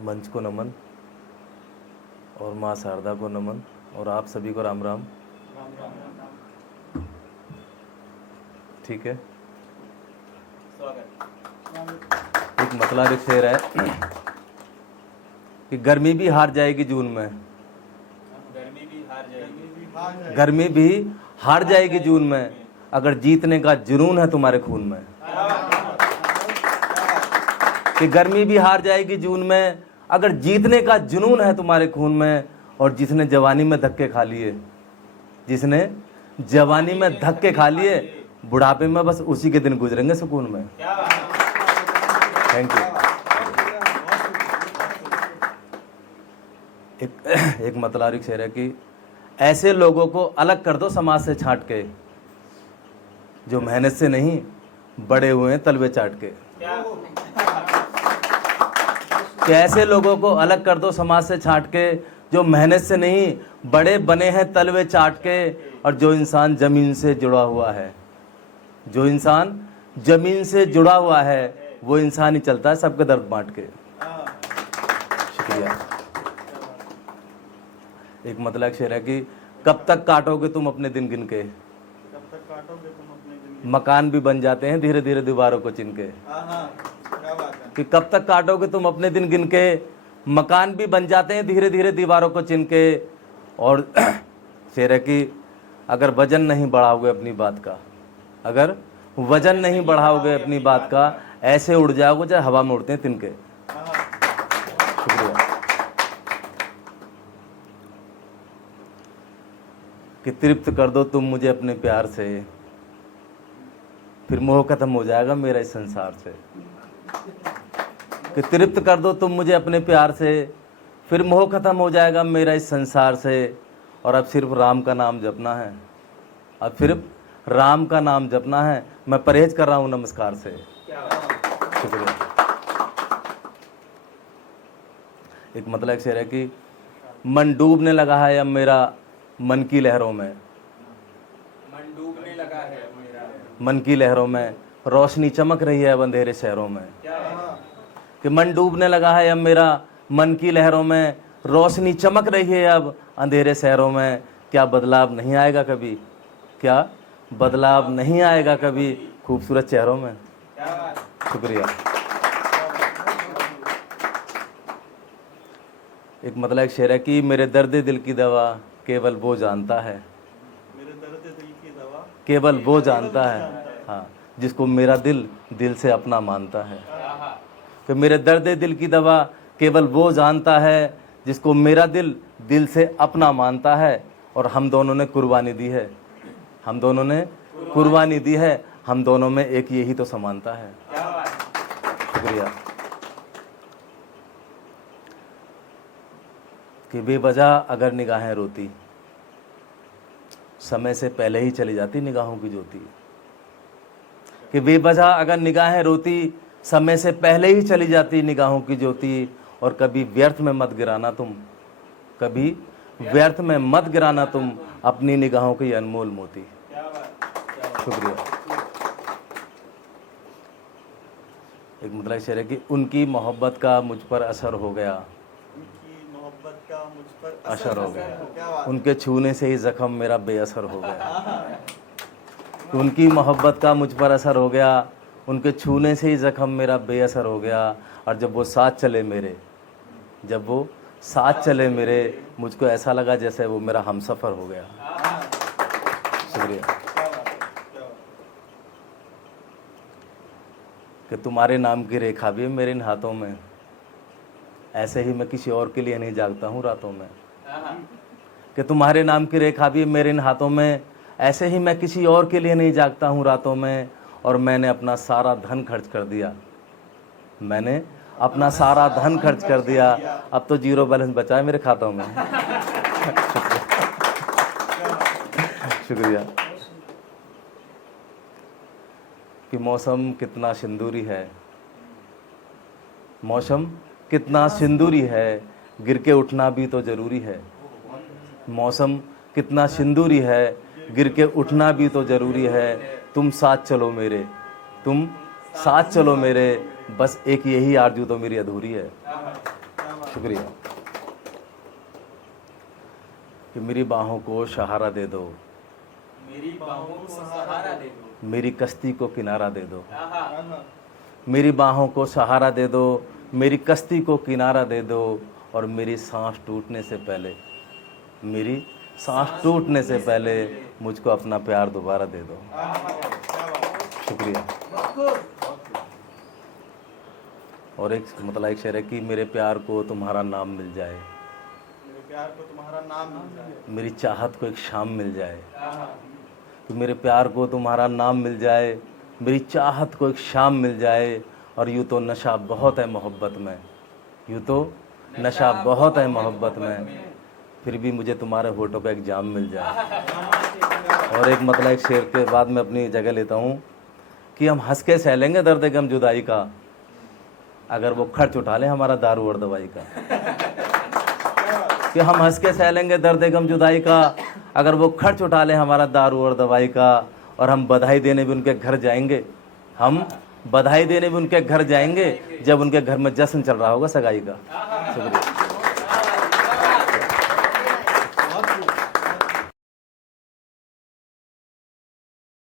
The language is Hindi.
मंच को नमन और माँ शारदा को नमन और आप सभी को राम राम। ठीक है, एक मतलब एक शेर है कि गर्मी भी हार जाएगी जून में, गर्मी भी हार जाएगी जून में, अगर जीतने का जुनून है तुम्हारे खून में। कि गर्मी भी हार जाएगी जून में, अगर जीतने का जुनून है तुम्हारे खून में। और जिसने जवानी में धक्के खा लिए, जिसने जवानी में धक्के खा लिए, बुढ़ापे में बस उसी के दिन गुजरेंगे सुकून में। Thank you. एक मतलारिक शेर है कि ऐसे लोगों को अलग कर दो समाज से छांट के, जो मेहनत से नहीं बड़े हुए हैं तलवे चाट के। कि ऐसे लोगों को अलग कर दो समाज से छांट के, जो मेहनत से नहीं बड़े बने हैं तलवे चाट के। और जो इंसान जमीन से जुड़ा हुआ है, जो इंसान जमीन से जुड़ा हुआ है, वो इंसान ही चलता है सबके दर्द बांट के। शुक्रिया। एक मतलब शेर है कि कब तक काटोगे तुम अपने दिन गिन के, मकान भी बन जाते हैं धीरे धीरे दीवारों को चिन के। कि कब तक काटोगे तुम अपने दिन गिन के, मकान भी बन जाते हैं धीरे धीरे दीवारों को चिन के। और शेर है कि अगर वजन नहीं बढ़ाओगे अपनी बात का, अगर वजन नहीं बढ़ाओगे अपनी बात का, ऐसे उड़ जाओगे जैसे हवा में उड़ते हैं तिनके। शुक्रिया। कि तृप्त कर दो तुम मुझे अपने प्यार से, फिर मोह खत्म हो जाएगा मेरा इस संसार से। कि तृप्त कर दो तुम मुझे अपने प्यार से, फिर मोह खत्म हो जाएगा मेरा इस संसार से। और अब सिर्फ राम का नाम जपना है, अब सिर्फ राम का नाम जपना है। मैं परहेज कर रहा हूं नमस्कार से। शुक्रिया। एक मतलब एक शेर है कि मन डूबने लगा है अब मेरा मन की लहरों में, मन डूबने लगा है मेरा मन की लहरों में, रोशनी चमक रही है अब अंधेरे शहरों में। कि मन डूबने लगा है अब मेरा मन की लहरों में, रोशनी चमक रही है अब अंधेरे शहरों में। क्या बदलाव नहीं आएगा कभी, क्या बदलाव नहीं आएगा कभी खूबसूरत चेहरों में। शुक्रिया। एक मतलब एक शेर है कि मेरे दर्द दिल की दवा केवल वो जानता है, मेरे दर्द दिल की दवा केवल वो जानता है, हाँ, जिसको मेरा दिल दिल से अपना मानता है। कि मेरे दर्द दिल की दवा केवल वो जानता है, जिसको मेरा दिल दिल से अपना मानता है। और हम दोनों ने कुर्बानी दी है, हम दोनों ने कुर्बानी दी है, हम दोनों में एक यही तो समानता है। शुक्रिया। कि बेवजह अगर निगाहें रोती, समय से पहले ही चली जाती निगाहों की ज्योति। कि बेवजह अगर निगाहें रोती, समय से पहले ही चली जाती निगाहों की ज्योति। और कभी व्यर्थ में मत गिराना तुम, कभी व्यर्थ में मत गिराना तुम अपनी निगाहों की अनमोल मोती। शुक्रिया। एक मतलब शेर है कि उनकी मोहब्बत का मुझ पर असर हो गया, उनकी मोहब्बत का मुझ पर असर हो गया, उनके छूने से ही जख्म मेरा बेअसर हो गया। उनकी मोहब्बत का मुझ पर असर हो गया, उनके छूने से ही जख्म मेरा बेअसर हो गया। और जब वो साथ चले मेरे, जब वो साथ चले मेरे, मुझको ऐसा लगा जैसे वो मेरा हमसफ़र हो गया। शुक्रिया। कि तुम्हारे नाम की रेखा भी है मेरे इन हाथों में, ऐसे ही मैं किसी और के लिए नहीं जागता हूँ रातों में। कि तुम्हारे नाम की रेखा भी है मेरे इन हाथों में, ऐसे ही मैं किसी और के लिए नहीं जागता हूँ रातों में। और मैंने अपना सारा धन खर्च कर दिया, मैंने अपना सारा धन खर्च कर दिया, अब तो जीरो बैलेंस बचा है मेरे खातों में। शुक्रिया। कि मौसम कितना सिंदूरी है, मौसम कितना सिंदूरी है, गिर के उठना भी तो ज़रूरी है। मौसम कितना सिंदूरी है, गिर के उठना भी तो ज़रूरी है। तुम साथ चलो मेरे, तुम साथ चलो मेरे, बस एक यही आरज़ू तो मेरी अधूरी है। शुक्रिया। कि मेरी बाहों को सहारा दे दो, मेरी बाहों को सहारा दे दो, मेरी कश्ती को किनारा दे दो। आहा, मेरी बाहों को सहारा दे दो, मेरी कश्ती को किनारा दे दो, और मेरी सांस टूटने से पहले, मेरी सांस टूटने से पहले मुझको अपना प्यार दोबारा दे दो। शुक्रिया। और एक मतलब एक शेर है कि मेरे प्यार को तुम्हारा नाम मिल जाए, मेरे प्यार को तुम्हारा नाम मिल जाए, मेरी चाहत को एक शाम मिल जाए। आहा, कि मेरे प्यार को तुम्हारा नाम मिल जाए, मेरी चाहत को एक शाम मिल जाए, और यूँ तो नशा बहुत है मोहब्बत में, यूँ तो नशा बहुत है मोहब्बत में, फिर भी मुझे तुम्हारे होठों का एक जाम मिल जाए। और एक मतलब एक शेर के बाद मैं अपनी जगह लेता हूँ कि हम हंस के सह लेंगे दर्द गम जुदाई का, अगर वो खर्च उठा ले हमारा दारू और दवाई का। कि हम हंस के सह लेंगे दर्द गम जुदाई का, अगर वो खर्च उठा ले हमारा दारू और दवाई का, और हम बधाई देने भी उनके घर जाएंगे, हम बधाई देने भी उनके घर जाएंगे जब उनके घर में जश्न चल रहा होगा सगाई का। शुक्रिया।